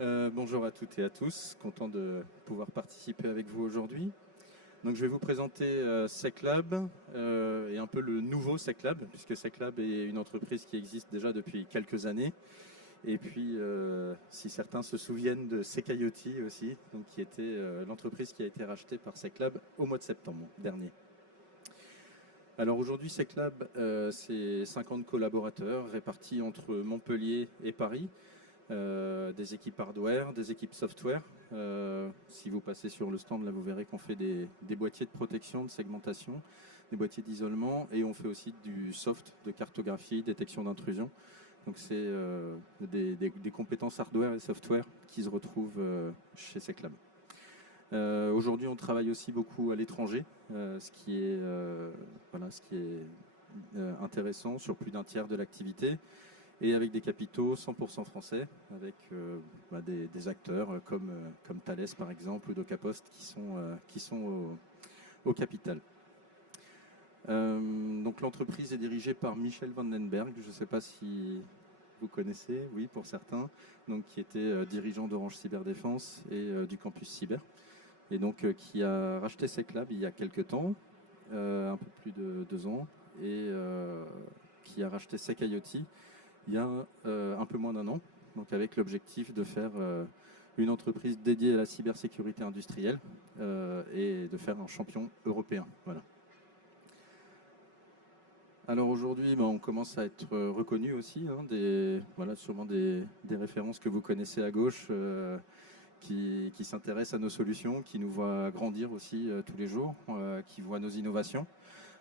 Bonjour à toutes et à tous, content de pouvoir participer avec vous aujourd'hui. Donc je vais vous présenter SecLab et un peu le nouveau SecLab, puisque SecLab est une entreprise qui existe déjà depuis quelques années. Et puis, si certains se souviennent de Secayoti aussi, donc qui était l'entreprise qui a été rachetée par SecLab au mois de septembre dernier. Alors aujourd'hui, SecLab, c'est 50 collaborateurs répartis entre Montpellier et Paris. Des équipes hardware, des équipes software. Si vous passez sur le stand, là, vous verrez qu'on fait des boîtiers de protection, de segmentation, des boîtiers d'isolement, et on fait aussi du soft, de cartographie, détection d'intrusion. Donc c'est des compétences hardware et software qui se retrouvent chez SecLab. Aujourd'hui, on travaille aussi beaucoup à l'étranger, ce qui est intéressant sur plus d'un tiers de l'activité. Et avec des capitaux 100% français, avec des acteurs comme Thales par exemple ou DocaPost qui sont au capital. Donc l'entreprise est dirigée par Michel Vandenberg, je ne sais pas si vous connaissez, oui pour certains, donc qui était dirigeant d'Orange Cyberdéfense et du campus cyber, et donc qui a racheté SecLab il y a quelques temps, un peu plus de 2 ans, et qui a racheté SecIoT il y a un peu moins d'un an, donc avec l'objectif de faire une entreprise dédiée à la cybersécurité industrielle et de faire un champion européen. Voilà. Alors aujourd'hui, on commence à être reconnu aussi, sûrement des références que vous connaissez à gauche qui s'intéressent à nos solutions, qui nous voient grandir aussi tous les jours, qui voient nos innovations.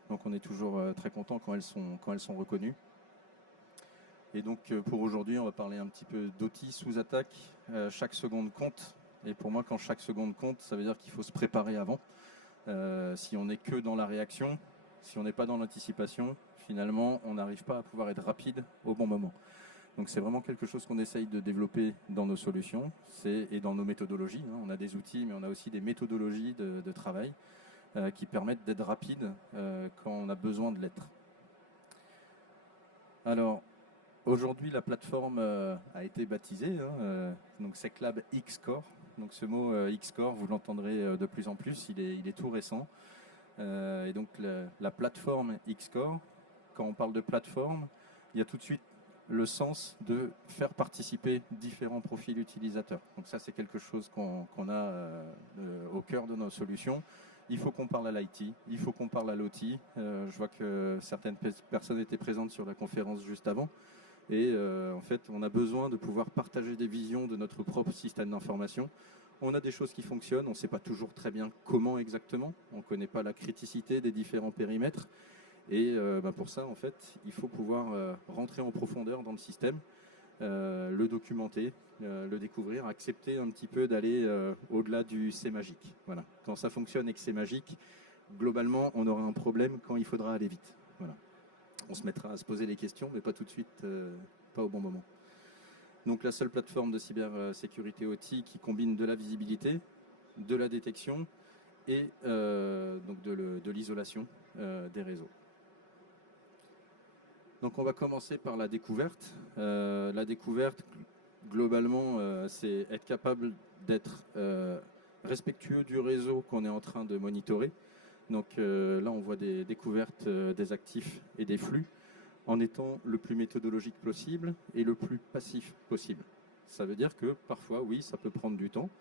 Donc on est toujours très content quand elles sont reconnues. Et donc pour aujourd'hui, on va parler un petit peu d'outils sous attaque. Chaque seconde compte. Et pour moi, quand chaque seconde compte, ça veut dire qu'il faut se préparer avant. Si on n'est que dans la réaction, si on n'est pas dans l'anticipation, finalement, on n'arrive pas à pouvoir être rapide au bon moment. Donc c'est vraiment quelque chose qu'on essaye de développer dans nos solutions et dans nos méthodologies. On a des outils, mais on a aussi des méthodologies de travail qui permettent d'être rapide quand on a besoin de l'être. Alors, aujourd'hui, la plateforme a été baptisée, donc SecLab X-Core. Donc ce mot X-Core, vous l'entendrez de plus en plus, il est tout récent. Et donc la plateforme X-Core, quand on parle de plateforme, il y a tout de suite le sens de faire participer différents profils utilisateurs. Donc ça, c'est quelque chose qu'on a au cœur de nos solutions. Il faut qu'on parle à l'IT, il faut qu'on parle à l'OT. Je vois que certaines personnes étaient présentes sur la conférence juste avant. Et en fait, on a besoin de pouvoir partager des visions de notre propre système d'information. On a des choses qui fonctionnent, on ne sait pas toujours très bien comment exactement, on ne connaît pas la criticité des différents périmètres. Et pour ça, en fait, il faut pouvoir rentrer en profondeur dans le système, le documenter, le découvrir, accepter un petit peu d'aller au-delà du c'est magique. Voilà. Quand ça fonctionne et que c'est magique, globalement, on aura un problème quand il faudra aller vite. Voilà. On se mettra à se poser des questions, mais pas tout de suite, pas au bon moment. Donc la seule plateforme de cybersécurité OT qui combine de la visibilité, de la détection et donc de l'isolation des réseaux. Donc on va commencer par la découverte. La découverte, globalement, c'est être capable d'être respectueux du réseau qu'on est en train de monitorer. Donc là, on voit des découvertes des actifs et des flux en étant le plus méthodologique possible et le plus passif possible. Ça veut dire que parfois, oui, ça peut prendre du temps.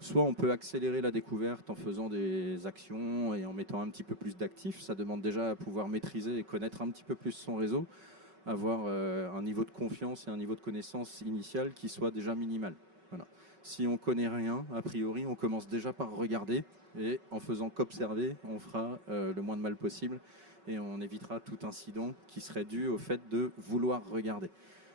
Soit on peut accélérer la découverte en faisant des actions et en mettant un petit peu plus d'actifs. Ça demande déjà à pouvoir maîtriser et connaître un petit peu plus son réseau, avoir un niveau de confiance et un niveau de connaissance initial qui soit déjà minimal. Voilà. Si on ne connaît rien, a priori, on commence déjà par regarder et en faisant qu'observer, on fera le moins de mal possible et on évitera tout incident qui serait dû au fait de vouloir regarder.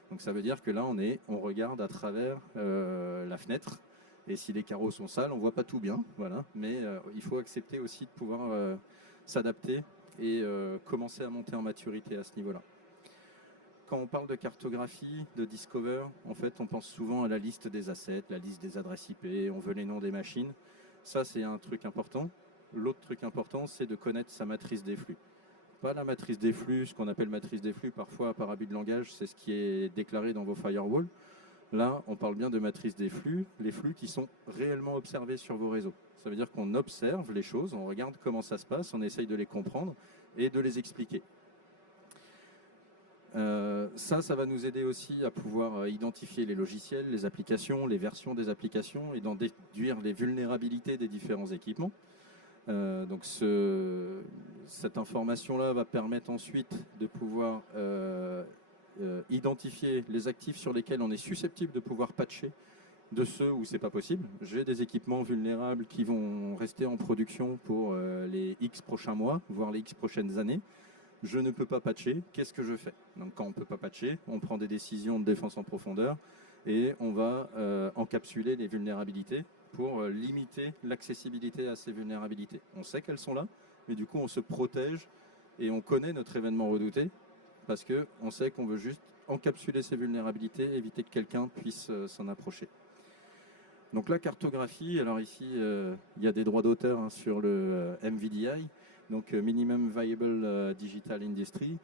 Donc ça veut dire que là, on regarde à travers la fenêtre. Et si les carreaux sont sales, on ne voit pas tout bien, voilà. Mais il faut accepter aussi de pouvoir s'adapter et commencer à monter en maturité à ce niveau-là. Quand on parle de cartographie, de discover, en fait, on pense souvent à la liste des assets, la liste des adresses IP, on veut les noms des machines. Ça, c'est un truc important. L'autre truc important, c'est de connaître sa matrice des flux. Pas la matrice des flux, ce qu'on appelle matrice des flux, parfois par abus de langage, c'est ce qui est déclaré dans vos firewalls. Là, on parle bien de matrice des flux, les flux qui sont réellement observés sur vos réseaux. Ça veut dire qu'on observe les choses, on regarde comment ça se passe, on essaye de les comprendre et de les expliquer. Ça va nous aider aussi à pouvoir identifier les logiciels, les applications, les versions des applications et d'en déduire les vulnérabilités des différents équipements. Donc cette information-là va permettre ensuite de pouvoir identifier les actifs sur lesquels on est susceptible de pouvoir patcher de ceux où c'est pas possible. J'ai des équipements vulnérables qui vont rester en production pour les X prochains mois, voire les X prochaines années. Je ne peux pas patcher, qu'est-ce que je fais? Donc quand on ne peut pas patcher, on prend des décisions de défense en profondeur et on va encapsuler les vulnérabilités pour limiter l'accessibilité à ces vulnérabilités. On sait qu'elles sont là, mais du coup on se protège et on connaît notre événement redouté parce qu'on sait qu'on veut juste encapsuler ces vulnérabilités, éviter que quelqu'un puisse s'en approcher. Donc la cartographie, alors ici il y a des droits d'auteur sur le MVDI, donc Minimum Viable Digital Industry,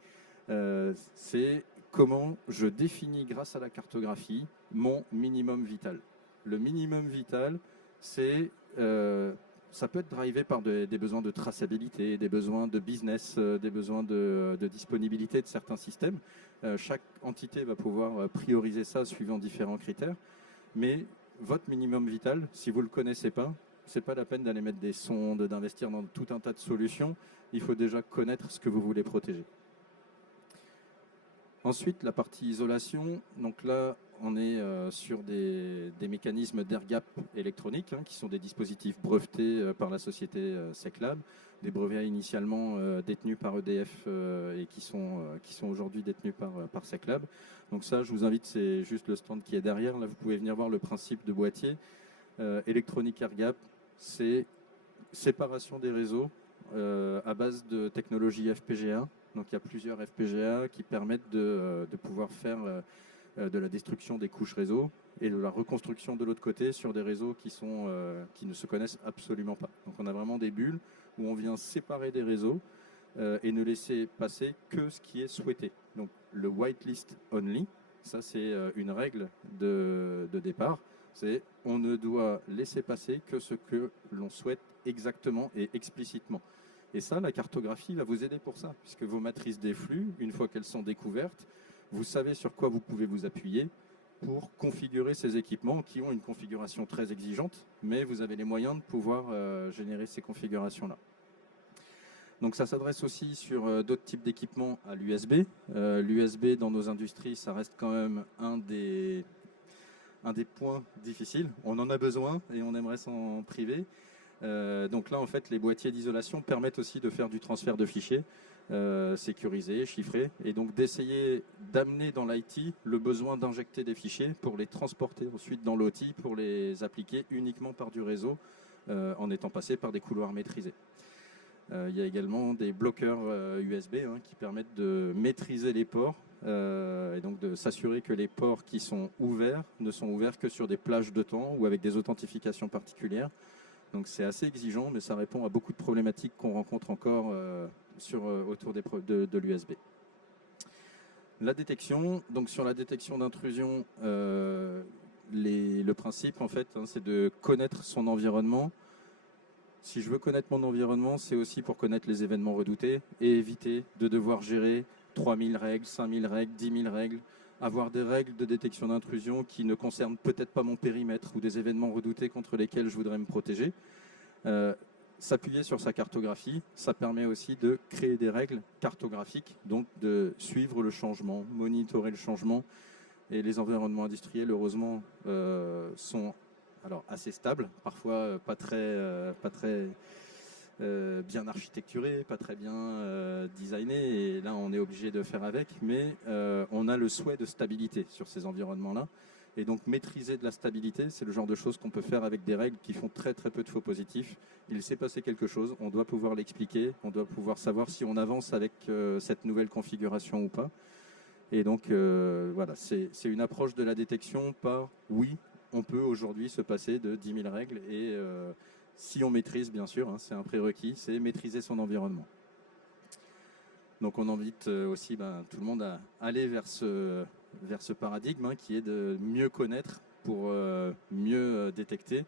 c'est comment je définis grâce à la cartographie mon minimum vital. Le minimum vital, c'est ça peut être drivé par des besoins de traçabilité, des besoins de business, des besoins de disponibilité de certains systèmes. Chaque entité va pouvoir prioriser ça suivant différents critères, mais votre minimum vital, si vous ne le connaissez pas, c'est pas la peine d'aller mettre des sondes, d'investir dans tout un tas de solutions. Il faut déjà connaître ce que vous voulez protéger. Ensuite, la partie isolation. Donc là, on est sur des mécanismes d'air gap électronique, qui sont des dispositifs brevetés par la société SecLab, des brevets initialement détenus par EDF et qui sont aujourd'hui détenus par SecLab. Donc ça, je vous invite, c'est juste le stand qui est derrière. Là, vous pouvez venir voir le principe de boîtier. Electronic Air Gap, c'est séparation des réseaux à base de technologie FPGA. Donc il y a plusieurs FPGA qui permettent de pouvoir faire de la destruction des couches réseau et de la reconstruction de l'autre côté sur des réseaux qui ne se connaissent absolument pas. Donc on a vraiment des bulles où on vient séparer des réseaux et ne laisser passer que ce qui est souhaité. Donc le whitelist only, ça c'est une règle de départ. C'est on ne doit laisser passer que ce que l'on souhaite exactement et explicitement. Et ça, la cartographie va vous aider pour ça, puisque vos matrices des flux, une fois qu'elles sont découvertes, vous savez sur quoi vous pouvez vous appuyer pour configurer ces équipements qui ont une configuration très exigeante, mais vous avez les moyens de pouvoir générer ces configurations-là. Donc ça s'adresse aussi sur d'autres types d'équipements à l'USB. L'USB dans nos industries, ça reste quand même un des points difficiles. On en a besoin et on aimerait s'en priver. Donc là, en fait, les boîtiers d'isolation permettent aussi de faire du transfert de fichiers sécurisés, chiffrés, et donc d'essayer d'amener dans l'IT le besoin d'injecter des fichiers pour les transporter ensuite dans l'OT, pour les appliquer uniquement par du réseau en étant passé par des couloirs maîtrisés. Il y a également des bloqueurs USB qui permettent de maîtriser les ports et donc de s'assurer que les ports qui sont ouverts ne sont ouverts que sur des plages de temps ou avec des authentifications particulières. Donc c'est assez exigeant, mais ça répond à beaucoup de problématiques qu'on rencontre encore autour de l'USB. La détection, donc sur la détection d'intrusion, le principe en fait, c'est de connaître son environnement. Si je veux connaître mon environnement, c'est aussi pour connaître les événements redoutés et éviter de devoir gérer 3000 règles, 5000 règles, 10 000 règles, avoir des règles de détection d'intrusion qui ne concernent peut-être pas mon périmètre ou des événements redoutés contre lesquels je voudrais me protéger. S'appuyer sur sa cartographie, ça permet aussi de créer des règles cartographiques, donc de suivre le changement, monitorer le changement. Et les environnements industriels, heureusement, sont assez stables, parfois pas très bien architecturés, pas très bien designés, et là on est obligé de faire avec, mais on a le souhait de stabilité sur ces environnements-là. Et donc maîtriser de la stabilité, c'est le genre de choses qu'on peut faire avec des règles qui font très très peu de faux positifs. Il s'est passé quelque chose, on doit pouvoir l'expliquer, on doit pouvoir savoir si on avance avec cette nouvelle configuration ou pas. Et donc voilà, c'est une approche de la détection par oui, on peut aujourd'hui se passer de 10 000 règles et si on maîtrise, bien sûr, c'est un prérequis, c'est maîtriser son environnement. Donc on invite aussi tout le monde à aller vers vers ce paradigme qui est de mieux connaître pour mieux détecter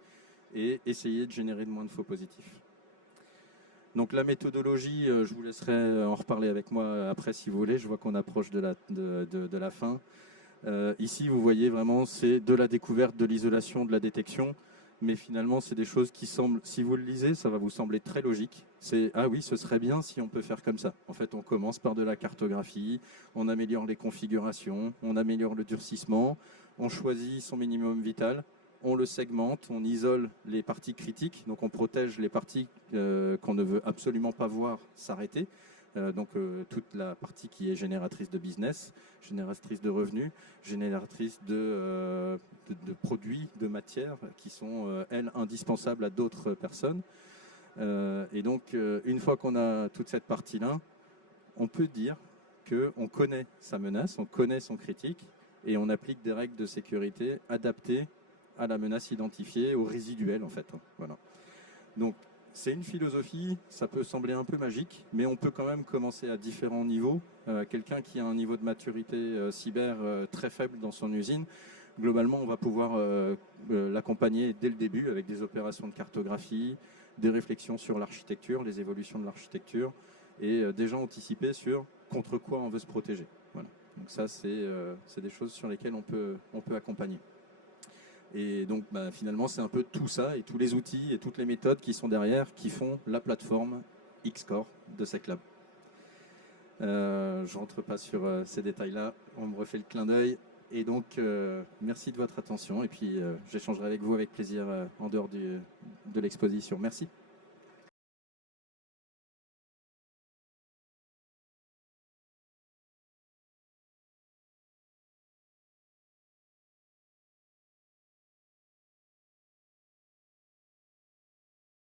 et essayer de générer de moins de faux positifs. Donc la méthodologie, je vous laisserai en reparler avec moi après si vous voulez. Je vois qu'on approche de la fin. Ici, vous voyez vraiment, c'est de la découverte, de l'isolation, de la détection. Mais finalement, c'est des choses qui semblent, si vous le lisez, ça va vous sembler très logique. C'est, ah oui, ce serait bien si on peut faire comme ça. En fait, on commence par de la cartographie, on améliore les configurations, on améliore le durcissement, on choisit son minimum vital, on le segmente, on isole les parties critiques, donc on protège les parties qu'on ne veut absolument pas voir s'arrêter. Donc toute la partie qui est génératrice de business, génératrice de revenus, génératrice de produits, de matières qui sont, elles, indispensables à d'autres personnes. Et donc, une fois qu'on a toute cette partie-là, on peut dire qu'on connaît sa menace, on connaît son critique, et on applique des règles de sécurité adaptées à la menace identifiée, au résiduel en fait. Voilà. Donc, c'est une philosophie, ça peut sembler un peu magique, mais on peut quand même commencer à différents niveaux. Quelqu'un qui a un niveau de maturité cyber très faible dans son usine, globalement, on va pouvoir l'accompagner dès le début avec des opérations de cartographie, des réflexions sur l'architecture, les évolutions de l'architecture, et déjà anticiper sur contre quoi on veut se protéger. Voilà. Donc ça, c'est des choses sur lesquelles on peut accompagner. Et donc finalement, c'est un peu tout ça et tous les outils et toutes les méthodes qui sont derrière qui font la plateforme Xcore de SecLab. Je ne rentre pas sur ces détails-là, on me refait le clin d'œil. Et donc, merci de votre attention et puis j'échangerai avec vous avec plaisir en dehors de l'exposition. Merci.